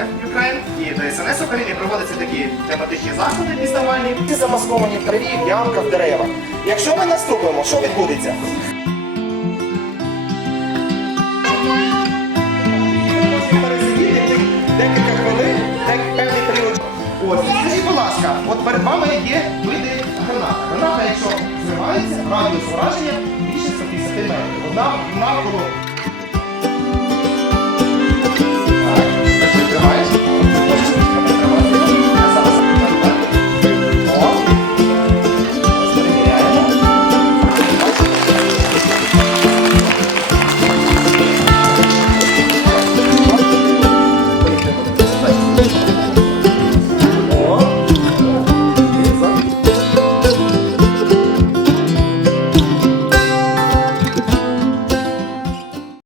ДСНФ Юкрейн і ДСНС України проводяться такі тематичні заходи діставальні. Ці замасковані в траві, в ямках, деревах. Якщо ми наступимо, що відбудеться? Декілька хвилин, певний період. Ось, скажіть, будь ласка, от перед вами є види граната. Граната, якщо зривається, радіус ураження більше 150 метрів. Одна навколо.